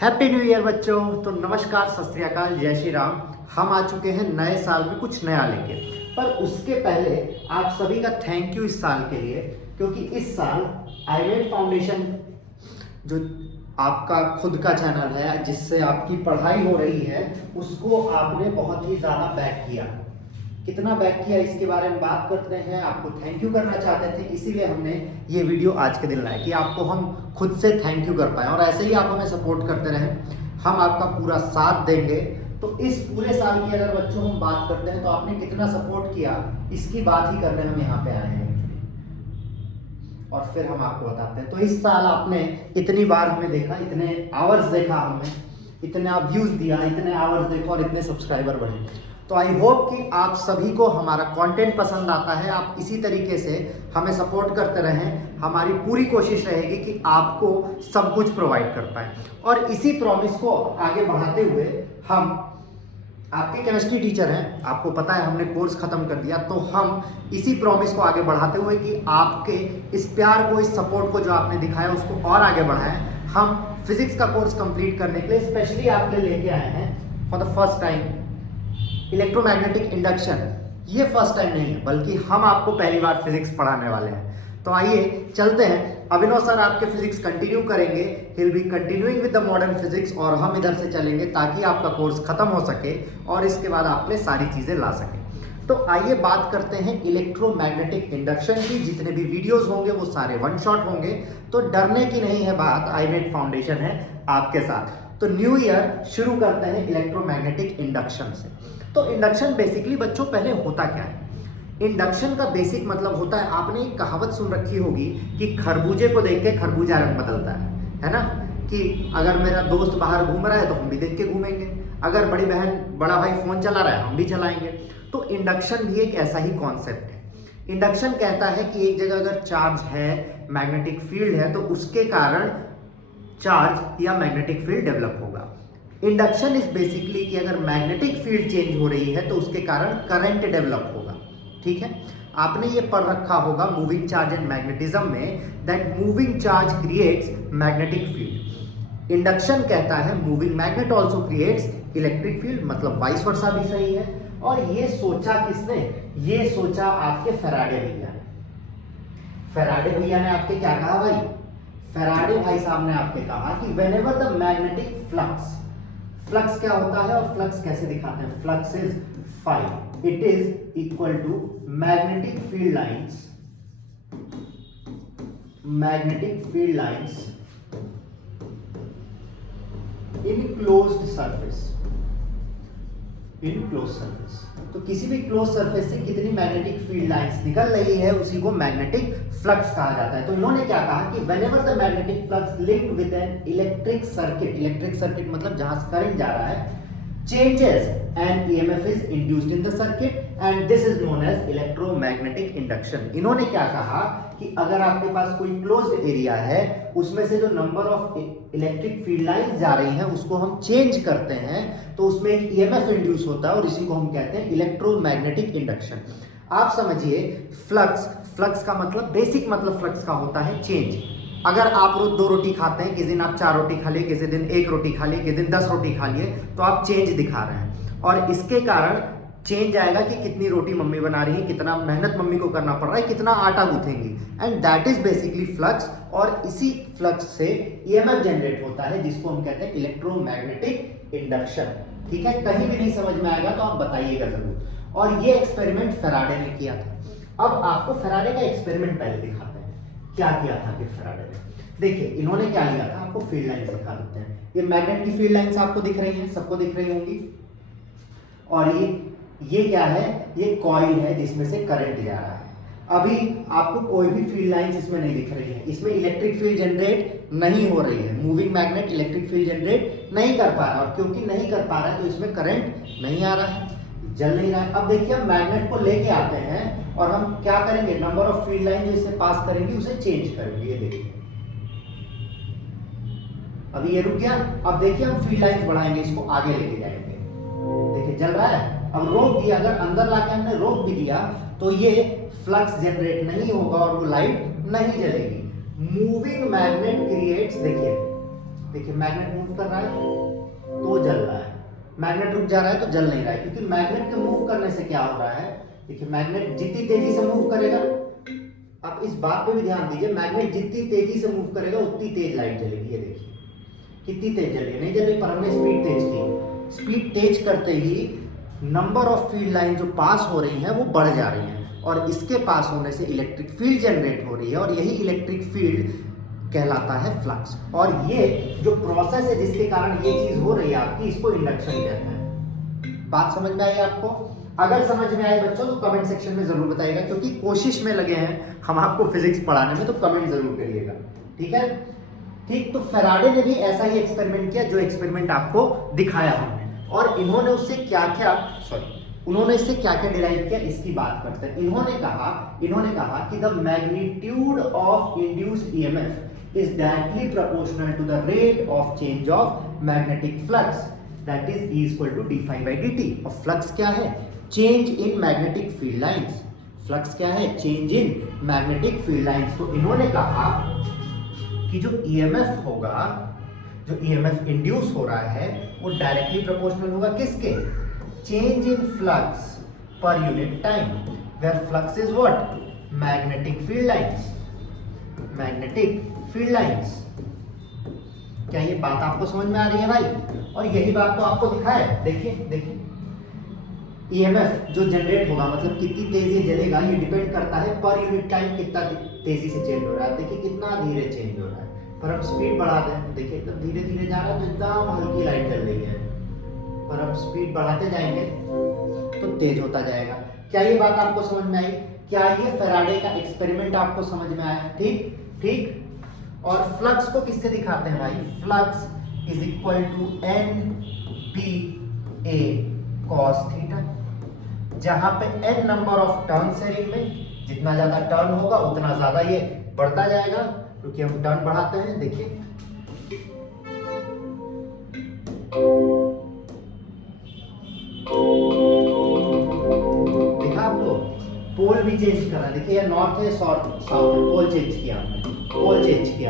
Happy new year बच्चों। तो नमस्कार, सत श्री अकाल, जय श्री राम। हम आ चुके हैं नए साल में कुछ नया लेके। पर उसके पहले आप सभी का थैंक यू इस साल के लिए, क्योंकि इस साल आईवेट फाउंडेशन जो आपका खुद का चैनल है जिससे आपकी पढ़ाई हो रही है, उसको आपने बहुत ही ज़्यादा बैक किया। कितना बैक किया इसके बारे में बात करते हैं। आपको थैंक यू करना चाहते थे, इसीलिए हमने ये वीडियो आज के दिन लाया कि आपको हम खुद से थैंक यू कर पाएँ और ऐसे ही आप हमें सपोर्ट करते रहें, हम आपका पूरा साथ देंगे। तो इस पूरे साल की अगर बच्चों हम बात करते हैं तो आपने कितना सपोर्ट किया, इसकी बात ही करने हम यहाँ पे आए हैं और फिर हम आपको बताते हैं। तो इस साल आपने इतनी बार हमें देखा, इतने आवर्स देखा हमने, इतना व्यूज दिया, इतने आवर्स देखो और इतने सब्सक्राइबर बढ़े। तो आई होप कि आप सभी को हमारा कंटेंट पसंद आता है। आप इसी तरीके से हमें सपोर्ट करते रहें। हमारी पूरी कोशिश रहेगी कि आपको सब कुछ प्रोवाइड कर पाएँ और इसी प्रॉमिस को आगे बढ़ाते हुए हम आपके केमिस्ट्री टीचर हैं, आपको पता है हमने कोर्स खत्म कर दिया, तो हम इसी प्रॉमिस को आगे बढ़ाते हुए कि आपके इस प्यार को, इस सपोर्ट को जो आपने दिखाया उसको और आगे बढ़ाएं। हम फिजिक्स का कोर्स कंप्लीट करने के लिए स्पेशली आपके लिए लेके आए हैं for the first time electromagnetic induction. ये फर्स्ट टाइम नहीं है, बल्कि हम आपको पहली बार फिजिक्स पढ़ाने वाले हैं। तो आइए चलते हैं। अभिनव सर आपके फिजिक्स कंटिन्यू करेंगे, हिल be continuing with the modern physics, और हम इधर से चलेंगे ताकि आपका कोर्स खत्म हो सके और इसके बाद आप में सारी चीज़ें ला सकें। तो आइए बात करते हैं इलेक्ट्रोमैग्नेटिक इंडक्शन की। जितने भी वीडियोस होंगे वो सारे वन शॉट होंगे, तो डरने की नहीं है बात। आईवेट फाउंडेशन है आपके साथ। तो न्यू ईयर शुरू करते हैं इलेक्ट्रोमैग्नेटिक इंडक्शन से। तो इंडक्शन बेसिकली बच्चों पहले होता क्या है? इंडक्शन का बेसिक मतलब होता है, आपने एक कहावत सुन रखी होगी कि खरबूजे को देख के खरबूजा रंग बदलता है ना? कि अगर मेरा दोस्त बाहर घूम रहा है तो हम भी देख के घूमेंगे, अगर बड़ी बहन बड़ा भाई फोन चला रहा है हम भी चलाएंगे। तो इंडक्शन भी एक ऐसा ही कॉन्सेप्ट है। इंडक्शन कहता है कि एक जगह अगर चार्ज है, मैग्नेटिक फील्ड है, तो उसके कारण चार्ज या मैग्नेटिक फील्ड डेवलप होगा। इंडक्शन इज बेसिकली कि अगर मैग्नेटिक फील्ड चेंज हो रही है तो उसके कारण करंट डेवलप होगा। ठीक है, आपने ये पढ़ रखा होगा मूविंग चार्ज एंड मैग्नेटिज्म में, that moving charge creates magnetic field. Induction कहता है moving magnet also creates electric field, मतलब वाइस वर्सा भी सही है। और ये सोचा किसने? ये सोचा आपके फैराडे भैया ने। फैराडे भैया ने आपके क्या कहा भाई? फैराडे भाई साहब ने आपके कहा कि whenever the magnetic flux, flux क्या होता है और फ्लक्स कैसे दिखाते हैं? Flux is phi, it is equal to magnetic field lines, magnetic field lines in closed surface, in close surface. तो किसी भी क्लोज सरफेस से कितनी मैग्नेटिक फील्ड लाइंस निकल रही है उसी को मैग्नेटिक फ्लक्स कहा जाता है। तो इन्होंने क्या कहा कि whenever the magnetic flux linked with an electric circuit, electric circuit मतलब जहां से करंट जा रहा है, changes and EMF is induced in the circuit and this is known as electromagnetic induction। इन्होंने क्या कहा कि अगर आपके पास कोई क्लोज्ड एरिया है, उसमें से जो number of electric field lines जा रही हैं उसको हम चेंज करते हैं तो उसमें एक EMF इंड्यूस होता है और इसी को हम कहते हैं इलेक्ट्रोमैग्नेटिक इंडक्शन। आप समझिए, फ्लक्स, फ्लक्स का मतलब, बेसिक मतलब फ्लक्स का होता है चेंज। अगर आप रोज 2 रोटी खाते हैं, किसी दिन आप 4 रोटी खा लिए, किसी दिन 1 रोटी खा लिए, किसी दिन 10 रोटी खा लिए, तो आप चेंज दिखा रहे हैं और इसके कारण चेंज आएगा कि कितनी रोटी मम्मी बना रही है, कितना मेहनत मम्मी को करना पड़ रहा है, कितना आटा गूंथेंगी, and that is basically flux. और इसी फ्लक्स से ईएमएफ जनरेट होता है जिसको हम कहते हैं इलेक्ट्रोमैग्नेटिक इंडक्शन। ठीक है, कहीं भी नहीं समझ में आएगा तो आप बताइएगा जरूर। और ये एक्सपेरिमेंट फैराडे ने किया था। अब आपको फैराडे का एक्सपेरिमेंट पहले दिखाते हैं क्या किया था फिर फैराडे ने। देखिए इन्होंने क्या लिया था, आपको फील्ड लाइंस दिखा देते हैं। ये मैग्नेट की फील्ड लाइंस आपको दिख रही हैं, सबको दिख रही होंगी। और ये क्या है? ये कॉइल है जिसमें से करंट जा रहा है। अभी आपको कोई भी फील्ड लाइंस इसमें नहीं दिख रही है, इसमें इलेक्ट्रिक फील्ड जनरेट नहीं हो रही है। Moving magnet electric field generate नहीं कर पा रहा, और क्योंकि नहीं कर पा रहा है तो इसमें करंट नहीं आ रहा है, जल नहीं रहा है। अब देखिए हम मैग्नेट को लेके आते हैं और हम क्या करेंगे, नंबर ऑफ फील्ड लाइन जो इससे पास करेंगी उसे चेंज करेंगे। ये देखिए अभी ये रुक गया। अब देखिए हम फील्ड लाइन बढ़ाएंगे, इसको आगे लेके जाएंगे। देखिए जल रहा है, अब रोक दिया, अगर अंदर लाके हमने रोक भी दिया तो ये फ्लक्स जनरेट नहीं होगा और वो लाइट नहीं जलेगी। मूविंग मैग्नेट क्रिएट्स, देखिए देखिए मैग्नेट मूव कर रहा है तो जल रहा है, मैग्नेट रुक जा रहा है तो जल नहीं रहा है, क्योंकि मैग्नेट के मूव करने से क्या हो रहा है, देखिए मैग्नेट जितनी तेजी से मूव करेगा, आप इस बात पे भी ध्यान दीजिए, मैग्नेट जितनी तेजी से मूव करेगा उतनी तेज लाइट जलेगी। ये देखिए कितनी तेज जल रही है, नहीं जल रही पर हमने स्पीड तेज की, स्पीड तेज करते ही नंबर ऑफ फील्ड लाइन जो पास हो रही हैं वो बढ़ जा रही हैं, और इसके पास होने से इलेक्ट्रिक फील्ड जनरेट हो रही है, और यही इलेक्ट्रिक फील्ड कहलाता है फ्लक्स। और ये जो प्रोसेस है जिसके कारण ये चीज हो रही है आपकी, इसको इंडक्शन कहते हैं। बात समझ में आई आपको? अगर समझ में आए बच्चों तो कमेंट सेक्शन में जरूर बताइएगा, क्योंकि कोशिश में लगे हैं हम आपको फिजिक्स पढ़ाने में, तो कमेंट जरूर करिएगा, ठीक है? ठीक, तो फैराडे ने भी ऐसा ही एक्सपेरिमेंट किया जो एक्सपेरिमेंट आपको दिखाया हमने, और इन्होंने उससे क्या क्या उन्होंने इससे क्या क्या डिराइव किया इसकी बात करते हैं। इन्होंने कहा कि the magnitude of induced EMF is directly proportional to the rate of change of magnetic flux, that is E equal to d phi by d t. और फ्लक्स क्या है? Change in magnetic field lines. Flux क्या है? Change in magnetic field lines. तो इन्होंने कहा कि जो ईएमएफ होगा, जो ईएमएफ इंड्यूस हो रहा है वो डायरेक्टली प्रोपोर्शनल होगा किसके? Change in flux per unit time, where flux is what? Magnetic field lines. Magnetic field lines. क्या ये बात आपको समझ में आ रही है भाई? और यही बात तो आपको दिखाया है, देखिए ईएमएफ जो जनरेट होगा, मतलब कितनी तेजी जलेगा, ये डिपेंड करता है पर यूनिट टाइम कितना तेजी से चेंज हो रहा है। देखिए कितना धीरे चेंज हो रहा है, पर हम स्पीड बढ़ा दें, देखिए एकदम धीरे धीरे जा रहा है तो एकदम हल्की लाइट जल रही है, पर हम स्पीड बढ़ाते जाएंगे तो तेज होता जाएगा। क्या ये बात आपको समझ में आई? क्या ये फैराडे का एक्सपेरिमेंट आपको समझ में आया? ठीक। और फ्लक्स को किससे दिखाते हैं भाई? Flux is equal to N B A cos theta, जहां पे n नंबर ऑफ टर्न्स है रिंग में, जितना ज्यादा टर्न होगा उतना ज्यादा ये बढ़ता जाएगा, क्योंकि हम टर्न बढ़ाते हैं। देखिए देखा आपको? पोल भी चेंज कर रहा है, देखिए ये नॉर्थ है साउथ है, पोल चेंज किया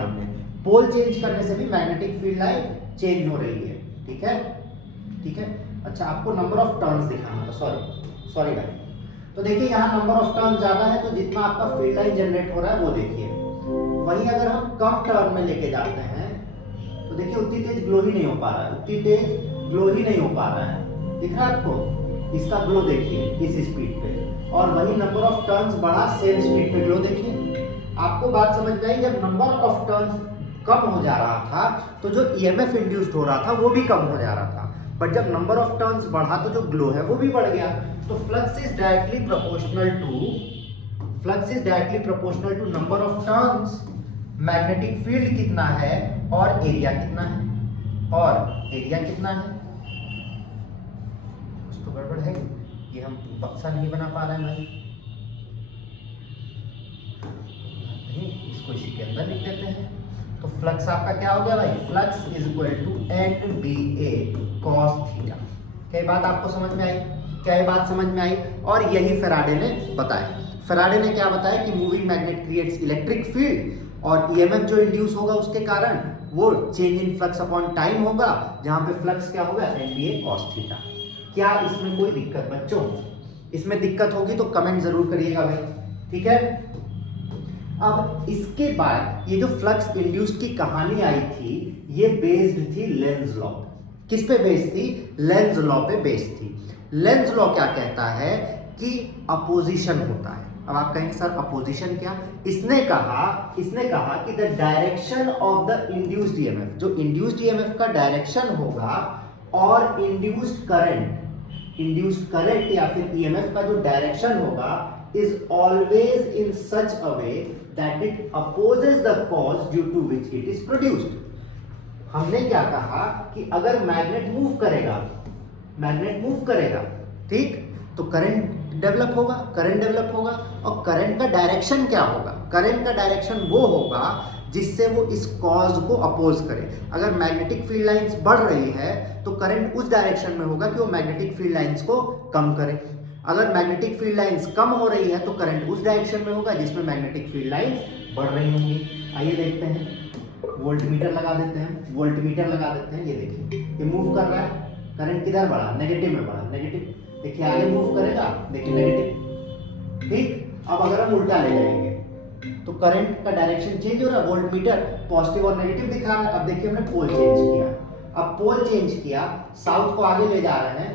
हमने। पोल चेंज करने से भी मैग्नेटिक फील्ड लाइन चेंज हो रही है, ठीक है। अच्छा, आपको नंबर ऑफ टर्न्स दिखाना था, सॉरी भाई। तो देखिए यहाँ नंबर ऑफ टर्न ज्यादा है तो जितना आपका फील्ड लाइन जनरेट हो रहा है वो देखिए। वहीं अगर हम कम टर्न में लेके जाते हैं तो देखिए उतनी तेज ग्लो ही नहीं हो पा रहा है, दिख रहा है आपको? इसका ग्लो देखिए इस स्पीड पे, और वही नंबर ऑफ टर्न्स बढ़ा सेम स्पीड पे ग्लो देखिए। आपको बात समझ में आई? जब नंबर ऑफ टर्न्स कम हो जा रहा था तो जो ईएमएफ इंड्यूस्ड हो रहा था वो भी कम हो जा रहा था, बट जब नंबर ऑफ टर्न्स बढ़ा तो जो ग्लो है वो भी बढ़ गया। तो flux is directly proportional to number of turns. Magnetic field कितना है और एरिया कितना है, कुछ तो गड़बड़ है, ये हम बक्सा नहीं बना पा रहे हैं भाई। इसको इसी के अंदर लिख देते हैं। तो फ्लक्स आपका क्या हो गया भाई? Flux is equal to N B A cos theta. क्या बात आपको समझ में आई? और यही फैराडे ने बताया। फैराडे ने क्या बताया कि moving magnet creates electric field, और ईएमएफ जो इंड्यूस होगा उसके कारण वो change in flux upon time होगा, जहां पे फ्लक्स क्या होगा? N B A cos theta. क्या इसमें कोई दिक्कत बच्चों? इसमें दिक्कत होगी तो कमेंट जरूर करिएगा भाई, ठीक है। अब इसके बाद ये जो फ्लक्स इंड्यूस्ड की कहानी आई थी, ये बेस्ड थी लेंज लॉ। किस पे बेस्ड थी? लेंज लॉ पे बेस्ड थी। लेंज लॉ क्या कहता है कि अपोजिशन होता है। अब आप कहेंगे सर अपोजिशन क्या? इसने कहा कि the direction of the induced EMF, जो इंड्यूस्ड ईएमएफ का डायरेक्शन होगा, और इंड्यूस्ड करंट या फिर ईएमएफ का जो डायरेक्शन होगा is always in such a way that it opposes the cause due to which it is produced. हमने क्या कहा कि अगर मैग्नेट मूव करेगा, ठीक, तो करंट डेवलप होगा, और करंट का डायरेक्शन क्या होगा? करंट का डायरेक्शन वो होगा जिससे वो इस कॉज को अपोज करे। अगर मैग्नेटिक फील्ड लाइंस बढ़ रही है तो करंट उस डायरेक्शन में होगा कि वो मैग्नेटिक फील्ड लाइंस को कम करे। अगर मैग्नेटिक फील्ड लाइंस कम हो रही है तो करंट उस डायरेक्शन में होगा जिसमें मैग्नेटिक फील्ड लाइंस बढ़ रही होंगी। आइए देखते हैं। वोल्ट मीटर लगा देते हैं, वोल्ट मीटर लगा देते हैं। ये देखिए ये मूव कर रहा है, करंट किधर बढ़ा, नेगेटिव में बढ़ा, नेगेटिव। देखिए आगे मूव करेगा, देखिए नेगेटिव। ठीक, अब अगर हम उल्टा ले जाएंगे तो करंट का डायरेक्शन चेंज हो रहा है, वोल्ट मीटर पॉजिटिव और नेगेटिव दिखा रहा है। अब देखिए हमने पोल चेंज किया, अब पोल चेंज किया, साउथ को आगे ले जा रहे हैं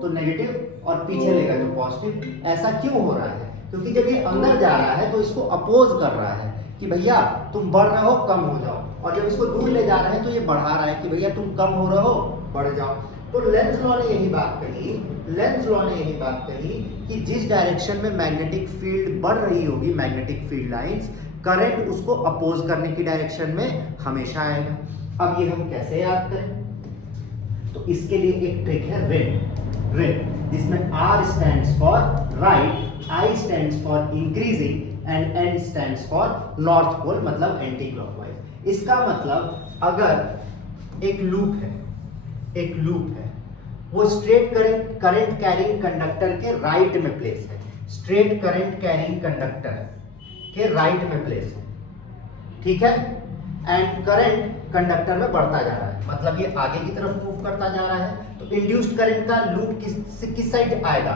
तो नेगेटिव और पीछे ले गए तो पॉजिटिव। ऐसा क्यों हो रहा है? क्योंकि जब ये अंदर जा रहा है तो इसको अपोज कर रहा है कि भैया तुम बढ़ रहे हो, कम हो जाओ, और जब इसको दूर ले जा रहे हैं तो ये बढ़ा रहा है कि भैया तुम कम हो रहे हो, बढ़ जाओ। तो लेंज लॉ ने यही बात कही, लेंज लॉ ने यही बात कही कि जिस डायरेक्शन में मैग्नेटिक फील्ड बढ़ रही होगी, मैग्नेटिक फील्ड लाइंस, करंट उसको अपोज करने की डायरेक्शन में हमेशा आएगा। अब ये हम कैसे याद करें? तो इसके लिए एक ट्रिक है red, जिसमें R stands for right, I stands for increasing and N stands for north pole, मतलब एंटी क्लॉकवाइज। इसका मतलब अगर एक लूप है, एक लूप है, वो स्ट्रेट करंट कैरिंग कंडक्टर के राइट में प्लेस है, स्ट्रेट करंट कैरिंग कंडक्टर के राइट में प्लेस है, ठीक है, एंड करंट कंडक्टर में बढ़ता जा रहा है, मतलब ये आगे की तरफ मूव करता जा रहा है। तो इंड्यूस्ड करंट का लूप किस साइड आएगा?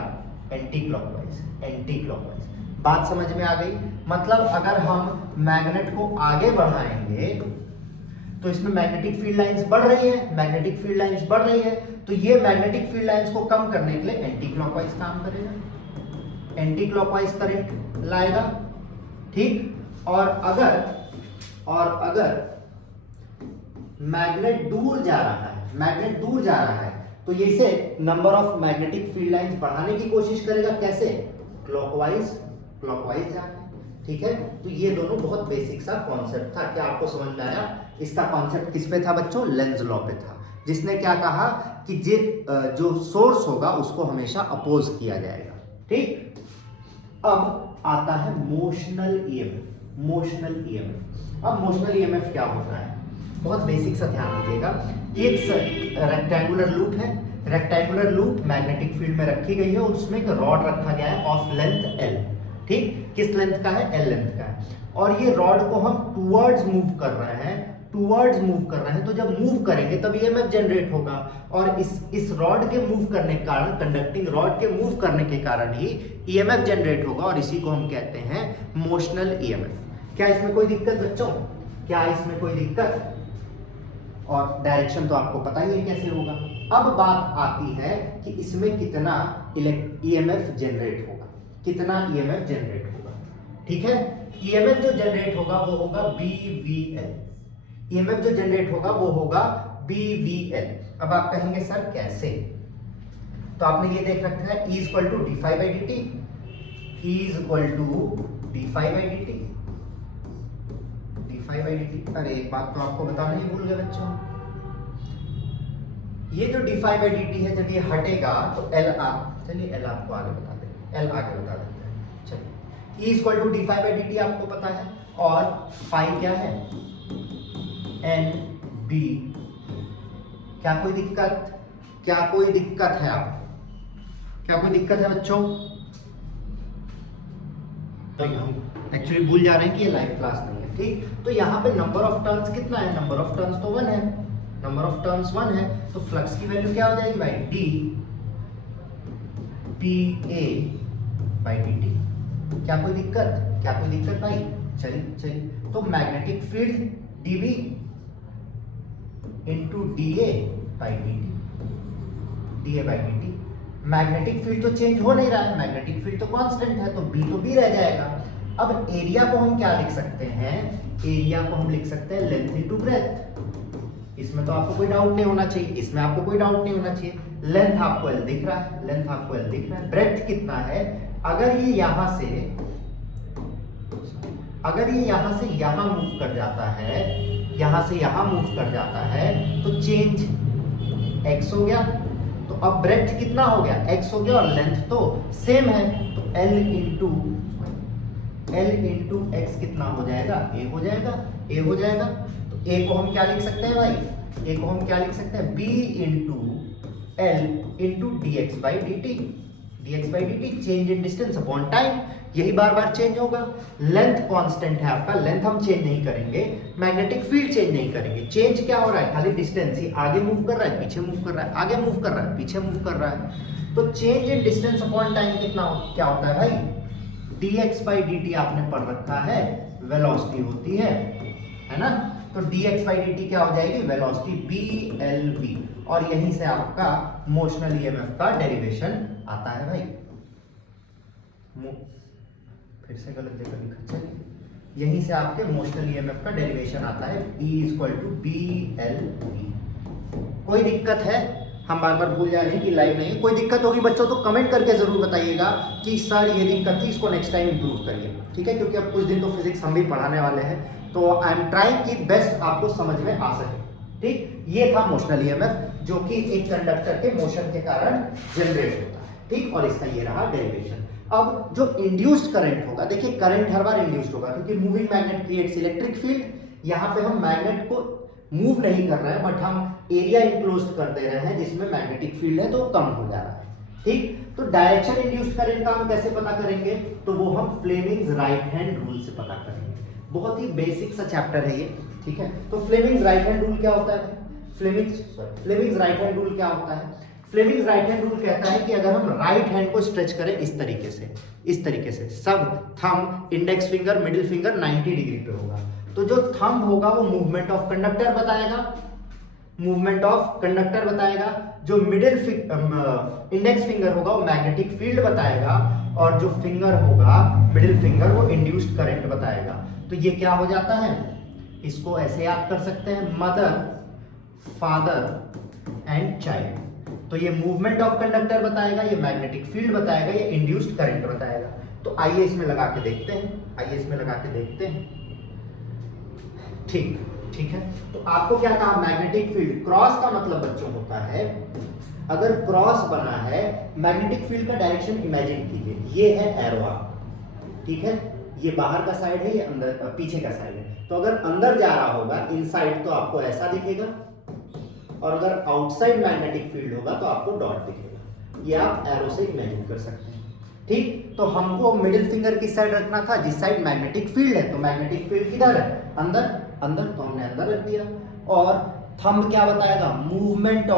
Anti clockwise, anti clockwise. बात समझ में आ गई? मतलब अगर हम मैग्नेट को आगे बढ़ाएंगे तो इसमें मैग्नेटिक फील्ड लाइंस बढ़ रही है, मैग्नेटिक फील्ड लाइंस बढ़ रही है, तो ये मैग्नेटिक फील्ड लाइंस को कम करने के लिए एंटी क्लॉकवाइज काम करेगा, एंटी क्लॉकवाइज करंट लाएगा, ठीक। और अगर मैग्नेट दूर जा रहा है, मैग्नेट दूर जा रहा है, तो ये इसे number of magnetic field lines बढ़ाने की कोशिश करेगा। कैसे? क्लॉकवाइज, क्लॉकवाइज जाके, ठीक है। तो ये दोनों बहुत बेसिक सा कॉन्सेप्ट था। क्या आपको समझ में आया? इसका कॉन्सेप्ट किस पे था बच्चों? लेंज लॉ पे था, जिसने क्या कहा कि जो सोर्स होगा उसको हमेशा अपोज किया जाएगा, ठीक। अब आता है मोशनल ईएमएफ, मोशनल ईएमएफ। अब मोशनल ईएमएफ क्या होता है? बहुत बेसिक सा ध्यान दीजिएगा। एक रेक्टेंगुलर लूप है, रेक्टेंगुलर लूप मैग्नेटिक फील्ड में रखी गई है और उसमें एक रॉड रखा गया है ऑफ लेंथ L, ठीक। किस लेंथ का है? L लेंथ का है। और ये रॉड को हम टूवर्ड्स मूव कर रहे हैं, टूवर्ड्स मूव कर रहे हैं, तो जब मूव करेंगे तब ईएमएफ जनरेट होगा, और इस रॉड के मूव करने के कारण, कंडक्टिंग रॉड के मूव करने के कारण ही ईएमएफ जनरेट होगा, और इसी को हम कहते हैं मोशनल ईएमएफ। क्या इसमें कोई दिक्कत बच्चों? क्या इसमें कोई दिक्कत? और डायरेक्शन तो आपको पता ही है कैसे होगा। अब बात आती है कि इसमें कितना ईएमएफ जनरेट होगा, कितना ईएमएफ जनरेट होगा, ठीक है। ईएमएफ जो जनरेट होगा वो होगा BVL, ईएमएफ जो जनरेट होगा वो होगा BVL। अब आप कहेंगे सर कैसे? तो आपने ये देख रखा है E equal to d∅dt, E equal to d∅dt, d∅dt। अरे एक बात तो आपको बताना ही भूल गए बच्चों, ये जो d∅dt है जब ये हटेगा तो चलिए L आपको आगे बता देंगे, L आगे बता देते हैं। चलिए E इक्वल टू d∅dt आपको पता है, और फाई क्या है? NB। क्या कोई दिक्कत? क्या कोई दिक्कत है आपको? क्या कोई दिक्कत है बच्चों? एक्चुअली भूल जा रहे हैं कि ये लाइव क्लास नहीं है, ठीक। तो यहाँ पे नंबर ऑफ टर्न्स कितना है? नंबर ऑफ टर्न्स तो 1 है, नंबर ऑफ टर्न्स 1 है, तो फ्लक्स की वैल्यू क्या हो जाएगी भाई? dPA/dt। क्या कोई दिक्कत? क्या कोई दिक्कत भाई? चलिए तो magnetic field dB into dA/dt। Magnetic field तो चेंज हो नहीं रहा है, मैग्नेटिक फील्ड तो कांस्टेंट है, तो B तो B रह जाएगा। अब एरिया को हम क्या लिख सकते हैं? एरिया को हम लिख सकते हैं लेंथ इनटू ब्रेथ। इसमें तो आपको कोई डाउट नहीं होना चाहिए, इसमें आपको कोई डाउट नहीं होना चाहिए। लेंथ आपको L दिख रहा है, लेंथ आपको L दिख रहा है, ब्रेथ कितना है? अगर ये यहां से यहां मूव कर जाता है, यहां से यहां मूव कर जाता है, तो चेंज x हो गया। तो अब ब्रेथ कितना हो गया? x हो गया, और लेंथ तो सेम है, तो L इंटू x कितना हो जाएगा? a हो जाएगा, a हो जाएगा। तो a को हम क्या लिख सकते हैं भाई? a को हम क्या लिख सकते हैं? b into L into dx/dt, change in distance upon time. यही बार बार चेंज होगा। लेंथ कांस्टेंट है आपका, लेंथ हम चेंज नहीं करेंगे, मैग्नेटिक फील्ड चेंज नहीं करेंगे। चेंज क्या हो रहा है, खाली डिस्टेंस ही आगे मूव कर रहा है, पीछे मूव कर रहा है, आगे मूव कर रहा है, पीछे मूव कर रहा है। तो change in distance upon time कितना क्या होता है भाई, dx/dt आपने पढ़ रखा है, वेलोसिटी होती है ना। तो dx/dt क्या हो जाएगी, वेलोसिटी BLV, और यहीं से आपका मोशनल ईएमएफ का डेरिवेशन आता है भाई। फिर से गलत जगह लिखा, चलिए यहीं से आपके मोशनल ईएमएफ का डेरिवेशन आता है, E=BLV। कोई दिक्कत है, हम बार बार भूल जा रहे हैं कि लाइव नहीं, कोई दिक्कत होगी बच्चों तो कमेंट करके जरूर बताइएगा कि सर ये दिक्कत थी, इसको नेक्स्ट टाइम इंप्रूव करिए, ठीक है। क्योंकि अब कुछ दिन तो फिजिक्स हम भी पढ़ाने वाले हैं, तो आई एम ट्राइंग कि बेस्ट आपको समझ में आ सके, ठीक। ये था मोशनल ईएमएफ जो कि एक कंडक्टर के मोशन के कारण जनरेट होता है, ठीक। और इसका ये रहा डेरिवेशन। अब जो इंड्यूस्ड करंट होगा, देखिए करंट हर बार इंड्यूस्ड होगा क्योंकि moving magnet creates electric field. यहाँ पे हम मैग्नेट को मूव नहीं कर रहे हैं, बट हम एरिया इंक्लोज कर दे रहे हैं जिसमें मैग्नेटिक फील्ड है तो कम हो जा रहा है, ठीक। तो डायरेक्शन इंड्यूस्ड करंट का हम कैसे पता करेंगे, तो वो हम फ्लेमिंग्स राइट हैंड रूल से पता करेंगे। बहुत ही बेसिक सा चैप्टर है ये, ठीक है। तो फ्लेमिंग्स राइट हैंड रूल क्या होता है, फ्लेमिंग्स राइट हैंड रूल क्या होता है, फ्लेमिंग्स राइट हैंड रूल कहता है कि अगर हम राइट हैंड को स्ट्रेच करें इस तरीके से सब thumb, index finger, middle finger 90 degree पे होगा, तो जो थंब होगा वो मूवमेंट ऑफ कंडक्टर बताएगा, जो मिडिल इंडेक्स फिंगर होगा वो मैग्नेटिक फील्ड बताएगा, और जो फिंगर होगा मिडिल फिंगर वो इंड्यूस्ड करंट बताएगा। तो ये क्या हो जाता है, इसको ऐसे याद कर सकते हैं, मदर, फादर एंड चाइल्ड। तो ये मूवमेंट ऑफ कंडक्टर बताएगा, ये मैग्नेटिक फील्ड बताएगा, ये इंड्यूस्ड करंट बताएगा। तो आइए इसमें लगा के देखते हैं, ठीक है। तो आपको क्या कहा, मैग्नेटिक फील्ड, क्रॉस का मतलब बच्चों होता है, अगर क्रॉस बना है, मैग्नेटिक फील्ड का डायरेक्शन इमेजिन कीजिए, ये है एरो, ठीक है, ये बाहर का साइड है, ये अंदर पीछे का साइड है। तो अगर अंदर जा रहा होगा इनसाइड तो आपको ऐसा दिखेगा, और अगर आउटसाइड मैग्नेटिक फील्ड होगा तो आपको डॉट दिखेगा। ये आप एरो से इमेजिन कर सकते हैं, ठीक। तो हमको मिडिल फिंगर किस साइड रखना था, जिस साइड मैग्नेटिक फील्ड है, तो मैग्नेटिक फील्ड किधर है, अंदर, तो हमने अंदर रख दिया। और थंब क्या बताएगा, मूवमेंट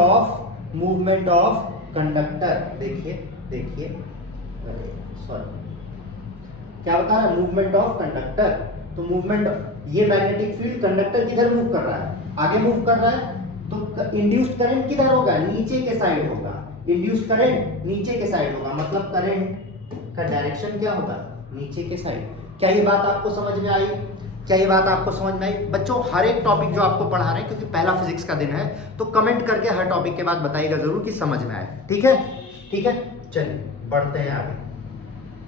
ऑफ कंडक्टर, देखिए सॉरी क्या बता रहा है, मूवमेंट ऑफ कंडक्टर। तो मूवमेंट, ये मैग्नेटिक फील्ड कंडक्टर किधर मूव कर रहा है, आगे मूव कर रहा है, तो इंड्यूस्ड करंट किधर होगा, नीचे के साइड होगा, इंड्यूस्ड करंट नीचे के साइड होगा, मतलब करंट का डायरेक्शन क्या होगा, नीचे के साइड। क्या ये बात आपको समझ में आई, बच्चों हर एक टॉपिक जो आपको पढ़ा रहे हैं, क्योंकि पहला फिजिक्स का दिन है, तो कमेंट करके हर टॉपिक के बाद बताइएगा जरूर कि समझ में आए, ठीक है। चलिए बढ़ते हैं आगे।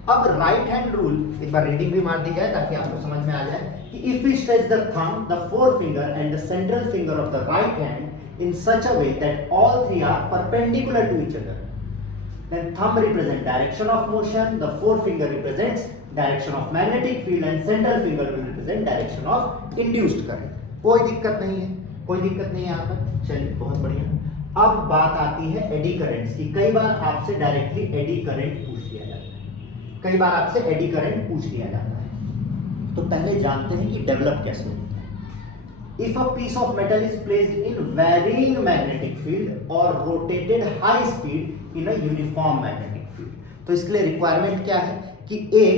अब राइट हैंड रूल एक बार रीडिंग भी मार दी जाए ताकि आपको समझ में आ जाए कि if we stretch the thumb, the forefinger and the central finger of the right hand in such a way that all three are perpendicular to each other, then thumb represent direction of motion, the forefinger represents direction of magnetic field and central finger will represent direction of induced current। कोई दिक्कत नहीं है यहाँ पर, चलिए बहुत बढ़िया। अब बात आती है एडी करंट्स की। कई बार आपसे डायरेक्टली एडी करंट पूछ लिया जाता है, तो पहले जानते हैं कि डेवलप कैसे होता है। If a piece of metal is placed in varying magnetic field or rotated high speed in a uniform magnetic field, तो इसके लिए रिक्वायरमेंट क्या है कि एक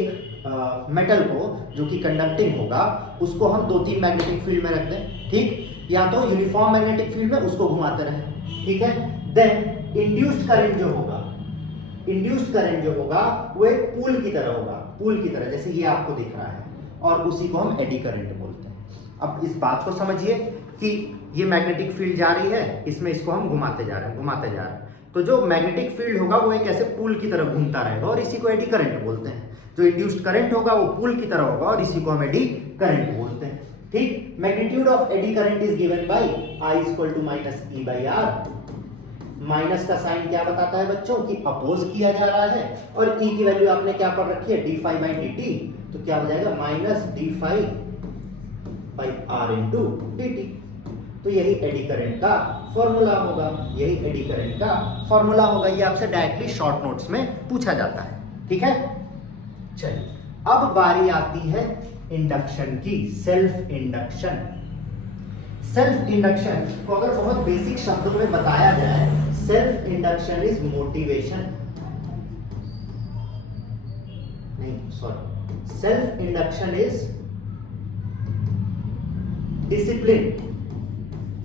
मेटल को जो कि कंडक्टिंग होगा उसको हम 2-3 मैग्नेटिक फील्ड में रख दें, ठीक, या तो यूनिफॉर्म मैग्नेटिक फील्ड में उसको घुमाते रहें, ठीक है। देन इंड्यूस्ड करंट जो होगा वो एक पूल की तरह, जैसे ये आपको दिख रहा है, और उसी को हम एडी करंट बोलते हैं। अब इस बात को समझिए कि ये मैग्नेटिक फील्ड जा रही है, इसमें इसको हम घुमाते जा रहे हैं, तो जो मैग्नेटिक फील्ड होगा वो एक ऐसे पुल की तरह घूमता रहेगा, और इसी को एडी करंट बोलते हैं। जो इंड्यूस्ड करंट होगा वो पुल की तरह होगा, और इसी को हम एडी करंट बोलते हैं, ठीक। Magnitude of eddy current is given by I = -E/R। Minus का साइन क्या बताता है बच्चों कि अपोज किया जा रहा है, और E की वैल्यू आपने क्या पढ़ रखी है, d∅dt, तो क्या हो जाएगा -d∅r × dt। तो यही एडी करंट का फॉर्मूला होगा, ये आपसे डायरेक्टली शॉर्ट नोट्स में पूछा जाता है, ठीक है। चलिए अब बारी आती है इंडक्शन की, सेल्फ इंडक्शन। सेल्फ इंडक्शन को अगर बहुत बेसिक शब्दों में बताया जाए, सेल्फ इंडक्शन इज मोटिवेशन, नहीं sorry, self induction is discipline.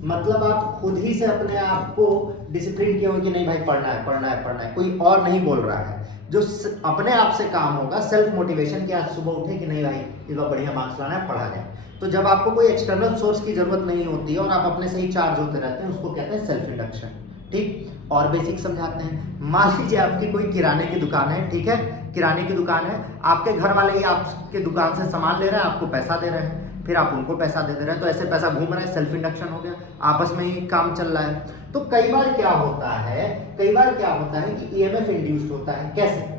मतलब आप खुद ही से अपने आप को डिसिप्लिन किए हो कि नहीं भाई पढ़ना है पढ़ना है पढ़ना है, कोई और नहीं बोल रहा है, जो अपने आप से काम होगा, सेल्फ मोटिवेशन। कि आज सुबह उठे कि नहीं भाई इस बार बढ़िया मार्क्स लाना है, पढ़ा जाए। तो जब आपको कोई एक्सटर्नल सोर्स की जरूरत नहीं होती है और आप अपने से ही चार्ज होते रहते हैं, उसको कहते हैं सेल्फ इंडक्शन। ठीक, और बेसिक समझाते हैं। मान लीजिए आपकी कोई किराने की दुकान है, ठीक है, किराने की दुकान है, आपके घर वाले ही आपके दुकान से सामान ले रहे हैं, आपको पैसा दे रहे हैं, फिर आप उनको पैसा दे दे रहे हैं, तो ऐसे पैसा घूम रहा है, सेल्फ इंडक्शन हो गया, आपस में ही काम चल रहा है। तो कई बार क्या होता है, कई बार क्या होता है कि ईएमएफ इंड्यूस्ड होता है। कैसे?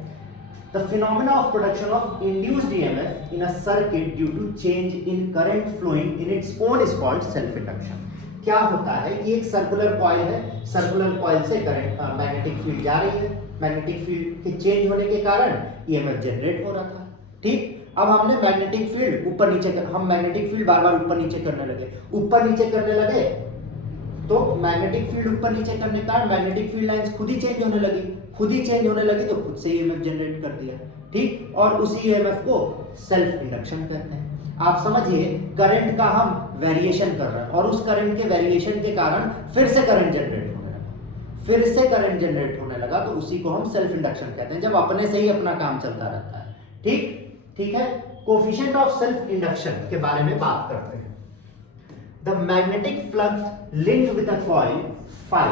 The phenomena of production of induced EMF in a circuit due to change in current flowing in its own is called self induction। क्या होता है कि एक सर्कुलर कॉइल है, सर्कुलर कॉइल से करंट मैग्नेटिक फील्ड जा रही है, मैग्नेटिक फील्ड के चेंज होने के कारण ईएमएफ जनरेट हो रहा था। ठीक, अब हमने मैग्नेटिक फील्ड ऊपर नीचे हम मैग्नेटिक फील्ड बार बार ऊपर नीचे करने लगे, ऊपर नीचे करने लगे, तो मैग्नेटिक फील्ड ऊपर नीचे करने के कारण मैग्नेटिक फील्ड लाइंस खुद ही चेंज होने लगी, खुद ही चेंज होने लगी, तो खुद से ईएमएफ जनरेट कर दिया। ठीक, और उसी ईएमएफ को सेल्फ इंडक्शन कहते हैं। आप समझिए, करंट का हम वेरिएशन कर रहे हैं और उस करंट के वेरिएशन के कारण फिर से करंट जनरेट होने लगा, फिर से करंट जनरेट होने लगा, तो उसी को हम सेल्फ इंडक्शन कहते हैं, जब अपने से ही अपना काम चलता रहता है। ठीक, ठीक है। कोफिशिएंट ऑफ सेल्फ इंडक्शन के बारे में बात करते हैं। The magnetic flux linked with a coil phi,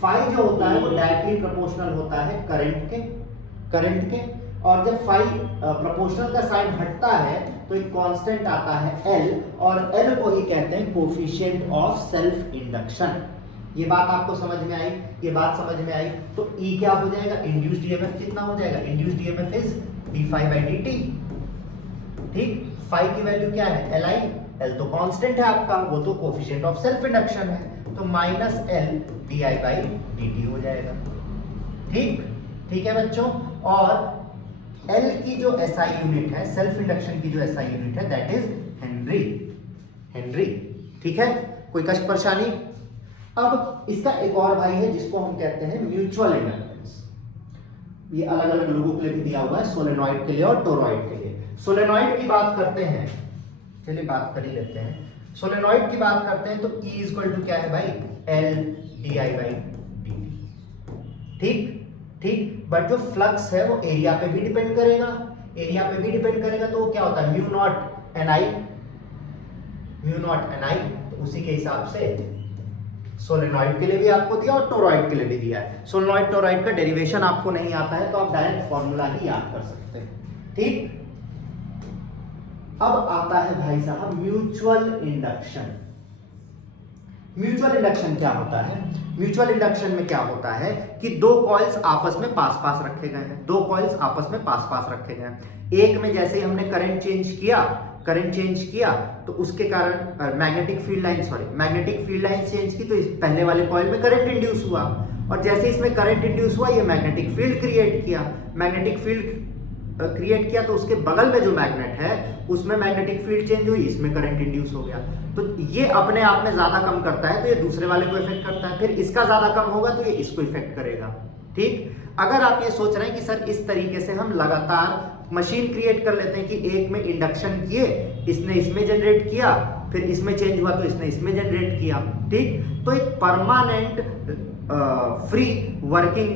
phi जो होता है वो डायरेक्टली प्रोपोर्शनल होता है करंट के, और जब phi प्रोपोर्शनल का साइन हटता है तो एक कांस्टेंट आता है L, और L को ही कहते हैं कोफिशिएंट ऑफ सेल्फ इंडक्शन। ये बात आपको समझ में आई? ये बात समझ में आई? तो E क्या हो जाएगा? इंड्यूस्ड ईएमएफ कितना हो जाएगा? Induced EMF is d∅dt। ठीक, फाई की वैल्यू क्या है? Li, L तो कांस्टेंट है आपका, वो तो कोफिशिएंट ऑफ सेल्फ इंडक्शन है, तो माइनस L di/dt हो जाएगा। ठीक, ठीक है बच्चों। और L की जो SI यूनिट है, सेल्फ इंडक्शन की जो SI यूनिट है, दैट इज हेनरी, हेनरी। ठीक है, कोई कष्ट परेशानी? अब इसका एक और भाई है जिसको हम कहते हैं म्यूचुअल इंडक्टेंस। ये अलग अलग लोगों के लिए भी दिया हुआ है, सोलेनॉइड के लिए और टोरॉइड के लिए। सोलेनॉइड की बात करते हैं, चलिए बात कर ही लेते हैं। सोलेनॉइड की बात करते हैं तो E इक्वल टू क्या है भाई? L di/dt। ठीक, ठीक, बट जो फ्लक्स है वो एरिया पे भी डिपेंड करेगा, एरिया पे भी डिपेंड करेगा, तो क्या होता है? म्यू नॉट Ni, तो उसी के हिसाब से सोलेनॉइड के लिए भी आपको दिया और टोरॉइड के लिए भी दिया है। सोलेनॉइड टोरॉइड का डेरिवेशन आपको नहीं आता है तो आप डायरेक्ट फॉर्मूला ही याद कर सकते हैं। ठीक, अब आता है भाई साहब म्यूचुअल इंडक्शन। म्यूचुअल इंडक्शन क्या होता है? म्यूचुअल इंडक्शन में क्या होता है कि दो कॉइल्स आपस में पास पास रखे गए हैं, दो कॉइल्स आपस में पास पास रखे गए हैं। एक में जैसे ही हमने करंट चेंज किया तो उसके कारण मैग्नेटिक फील्ड लाइन चेंज की, तो इस पहले वाले कॉइल में करंट इंड्यूस हुआ, और जैसे इसमें करंट इंड्यूस हुआ ये मैग्नेटिक फील्ड क्रिएट किया, मैग्नेटिक फील्ड क्रिएट किया, तो उसके बगल में जो मैग्नेट है उसमें मैग्नेटिक फील्ड चेंज हुई, इसमें करंट इंड्यूस हो गया। तो ये अपने आप में ज्यादा कम करता है तो ये दूसरे वाले को इफेक्ट करता है, फिर इसका ज्यादा कम होगा तो ये इसको इफेक्ट करेगा। ठीक, अगर आप ये सोच रहे हैं कि सर इस तरीके से हम लगातार मशीन क्रिएट कर लेते हैं कि एक में इंडक्शन किए, इसने इसमें जनरेट किया, फिर इसमें चेंज हुआ तो इसने इसमें जनरेट किया। ठीक, तो एक permanent free working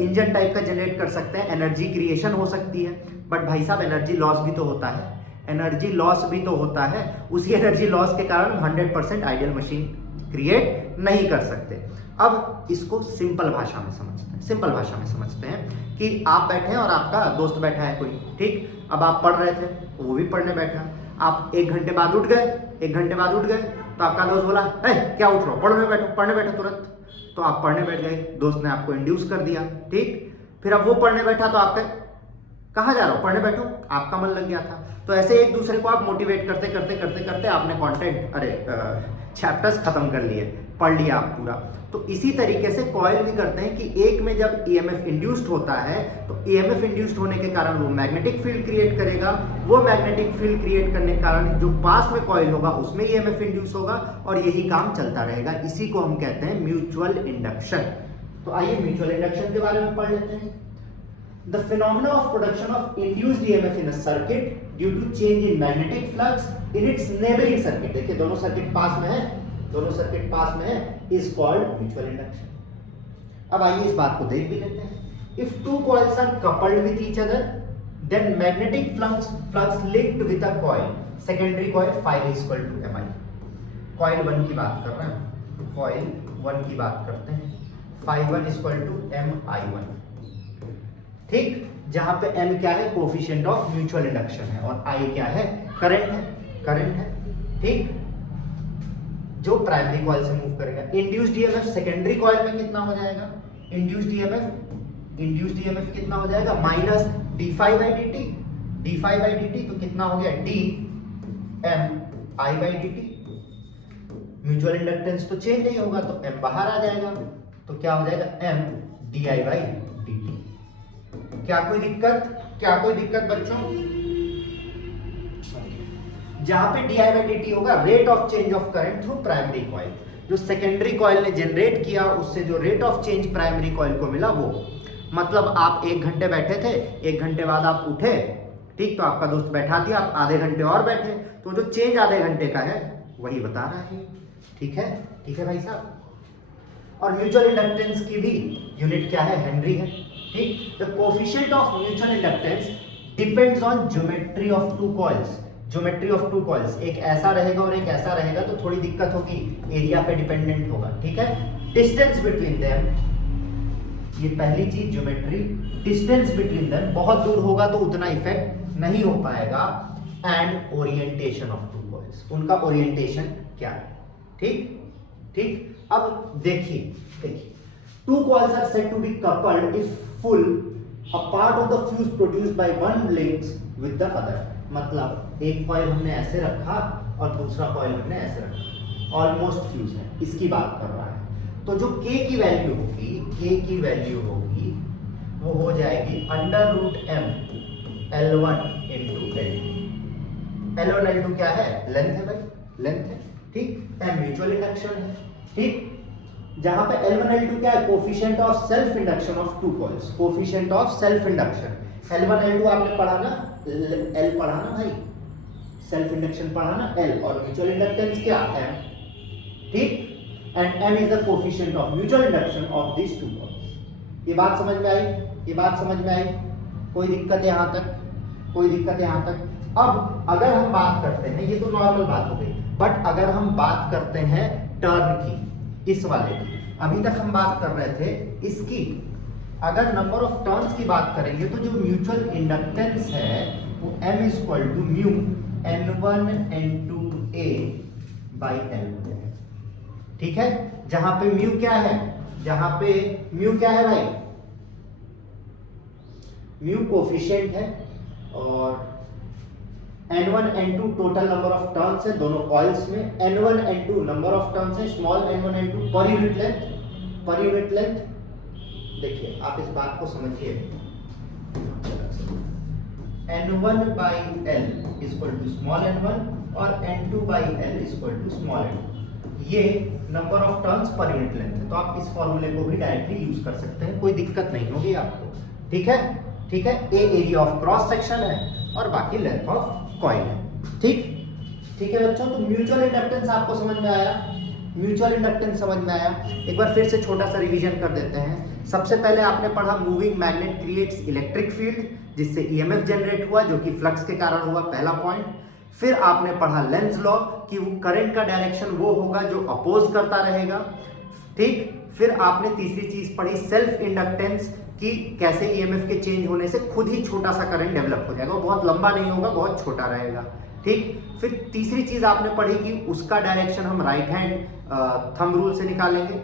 engine type का जनरेट कर सकते हैं, एनर्जी क्रिएशन हो सकती है, बट भाई साहब एनर्जी लॉस भी तो होता है, एनर्जी लॉस भी तो होता है। उसी एनर्जी लॉस के कारण 100% आइडियल मशीन क्रिएट नहीं कर सकते। अब इसको सिंपल भाषा में समझते हैं कि आप बैठे हैं और आपका दोस्त बैठा है कोई, ठीक, अब आप पढ़ रहे थे, वो भी पढ़ने बैठा, आप 1 घंटे बाद उठ गए, तो आपका दोस्त बोला क्या उठ रहे हो, पढ़ने बैठो तुरंत, तो आप पढ़ने बैठ गए, दोस्त ने आपको इंड्यूस कर दिया। ठीक, फिर अब वो पढ़ने बैठा तो आपका कहाँ जा रहा हो, पढ़ने बैठो, आपका मन लग गया था। तो ऐसे एक दूसरे को आप मोटिवेट करते आपने कंटेंट चैप्टर्स खत्म कर लिए, पढ़ लिया आप पूरा। तो इसी तरीके से कॉइल भी करते हैं कि एक में जब ईएमएफ इंड्यूस्ड होता है तो ईएमएफ इंड्यूस्ड होने के कारण वो मैग्नेटिक फील्ड क्रिएट करेगा, वो मैग्नेटिक फील्ड क्रिएट करने के कारण जो पास में कॉइल होगा उसमें ईएमएफ इंड्यूस होगा और यही काम चलता रहेगा। इसी को हम कहते हैं म्यूचुअल इंडक्शन। तो आइए म्यूचुअल इंडक्शन के बारे में पढ़ लेते हैं। The phenomena of production of induced EMF in a circuit due to change in magnetic flux in its neighboring circuit, देखिए दोनों सर्किट पास में है, दोनों सर्किट पास में है, is called mutual induction। अब आइए इस बात को देख भी लेते हैं। If two coils are coupled with each other, then magnetic flux linked with a coil, secondary coil phi is equal to Mi। Coil 1 की बात कर रहे हैं, coil 1 की बात करते हैं, phi 1 is equal to Mi1, ठीक, जहां पे m क्या है, कोफिशिएंट ऑफ म्यूचुअल इंडक्शन है, और I क्या है, करंट है, करंट है, ठीक, जो प्राइमरी कॉइल से मूव करेगा। इंड्यूस्ड ईएमएफ सेकेंडरी कॉइल में कितना हो जाएगा, इंड्यूस्ड ईएमएफ कितना हो जाएगा, माइनस d∅dt, d∅dt, तो कितना हो गया, dMi/dt। म्यूचुअल इंडक्टेंस तो चेंज नहीं होगा तो m बाहर आ जाएगा, तो क्या हो जाएगा, mdi/dt। क्या कोई दिक्कत बच्चों? जहां पे di/dt होगा rate of change of current through primary coil, जो सेकेंडरी कॉइल ने जनरेट किया उससे जो rate of change primary coil को मिला वो, मतलब आप 1 घंटे बैठे थे, 1 घंटे बाद आप उठे, ठीक, तो आपका दोस्त बैठा दिया, आप आधे घंटे और बैठे, तो जो चेंज आधे घंटे का है वही बता रहा है, ठीक है भाई साहब। और म्यूचुअल इंडक्टेंस की भी यूनिट क्या है, हेनरी है, ठीक। The coefficient of mutual inductance depends on geometry of two coils, geometry of two coils, एक ऐसा रहेगा और एक ऐसा रहेगा तो थोड़ी दिक्कत होगी, एरिया पे डिपेंडेंट होगा, ठीक है। डिस्टेंस बिटवीन देम, ये पहली चीज ज्योमेट्री, डिस्टेंस बिटवीन देम, बहुत दूर होगा तो उतना इफेक्ट नहीं हो पाएगा, and orientation of two coils, उनका ओरिएंटेशन क्या है, ठीक। अब देखिए two coils are said to be coupled if full a part of the fuse produced by one links with the other, मतलब एक कॉइल हमने ऐसे रखा और दूसरा कॉइल हमने ऐसे रखा, ऑलमोस्ट फ्यूज है, इसकी बात कर रहा है। तो जो K की वैल्यू होगी वो हो जाएगी √m L1 × L2। L1 L2 क्या है, लेंथ है भाई, लेंथ है, ठीक, m म्यूचुअल इंडक्शन है, ठीक। जहां पे L1 L2 क्या है, coefficient of self induction of two coils, coefficient of self induction. L1 L2 आपने पढ़ा ना, L पढ़ा ना भाई, सेल्फ इंडक्शन पढ़ा ना, L, और म्यूचुअल इंडक्टेंस क्या, M, ठीक, and M is the coefficient of mutual induction of this two coils. ये बात समझ में आई, कोई दिक्कत यहां तक? अब अगर हम बात करते हैं, ये तो नॉर्मल बात हो गई, बट अगर हम बात करते हैं टर्न की, इस वाले की, अभी तक हम बात कर रहे थे इसकी, अगर नंबर ऑफ टर्न्स की बात करेंगे तो जो म्यूचुअल इंडक्टेंस है वो m = mu n1 n2a L है, ठीक है। जहां पे म्यू क्या है भाई, म्यू कोफिशिएंट है, और n1 n2 total number of turns है दोनों कॉइल्स में, n1 n2 number of turns है, small n1 n2 per unit length. देखिए आप इस बात को समझिए, n1/L = स्मॉल n1 और n2/L = स्मॉल n2, ये number of turns per unit length है। तो आप इस फॉर्मूले को भी डायरेक्टली यूज कर सकते हैं, कोई दिक्कत नहीं होगी आपको, ठीक है। ए एरिया ऑफ क्रॉस सेक्शन है और बाकी लेंथ ऑफ कॉइल है, ठीक है बच्चों। तो म्यूचुअल इंडक्टेंस आपको समझ में आया, एक बार फिर से छोटा सा रिवीजन कर देते हैं। सबसे पहले आपने पढ़ा moving magnet creates electric field, जिससे ईएमएफ जनरेट हुआ जो कि फ्लक्स के कारण हुआ, पहला पॉइंट। फिर आपने पढ़ा लेंज लॉ कि करंट का डायरेक्शन वो होगा जो अपोज करता रहेगा, ठीक। फिर आपने तीसरी चीज पढ़ी सेल्फ इंडक्टेंस, कि कैसे ईएमएफ के चेंज होने से खुद ही छोटा सा करंट डेवलप हो जाएगा, बहुत लंबा नहीं होगा, बहुत छोटा रहेगा, ठीक। फिर तीसरी चीज आपने पढ़ी कि उसका डायरेक्शन हम राइट हैंड थंब रूल से निकालेंगे,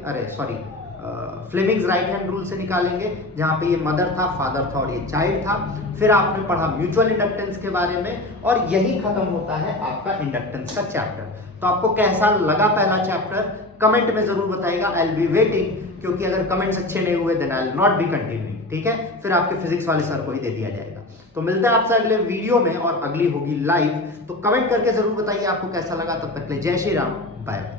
फ्लेमिंग्स राइट हैंड रूल से निकालेंगे, जहां पे ये मदर था, फादर था और ये चाइल्ड था। फिर आपने पढ़ा म्यूचुअल इंडक्टेंस के बारे में, और यही खत्म होता है आपका इंडक्टेंस का चैप्टर। तो आपको कैसा लगा पहला चैप्टर? कमेंट में जरूर बताइएगा, आई विल बी वेटिंग, क्योंकि अगर कमेंट्स अच्छे नहीं हुए then I will not be continuing, ठीक है, फिर आपके फिजिक्स वाले सर को ही दे दिया जाएगा। तो मिलते हैं आपसे अगले वीडियो में और अगली होगी लाइव, तो कमेंट करके जरूर बताइए आपको कैसा लगा। तब तक के लिए जय श्री राम, बाय।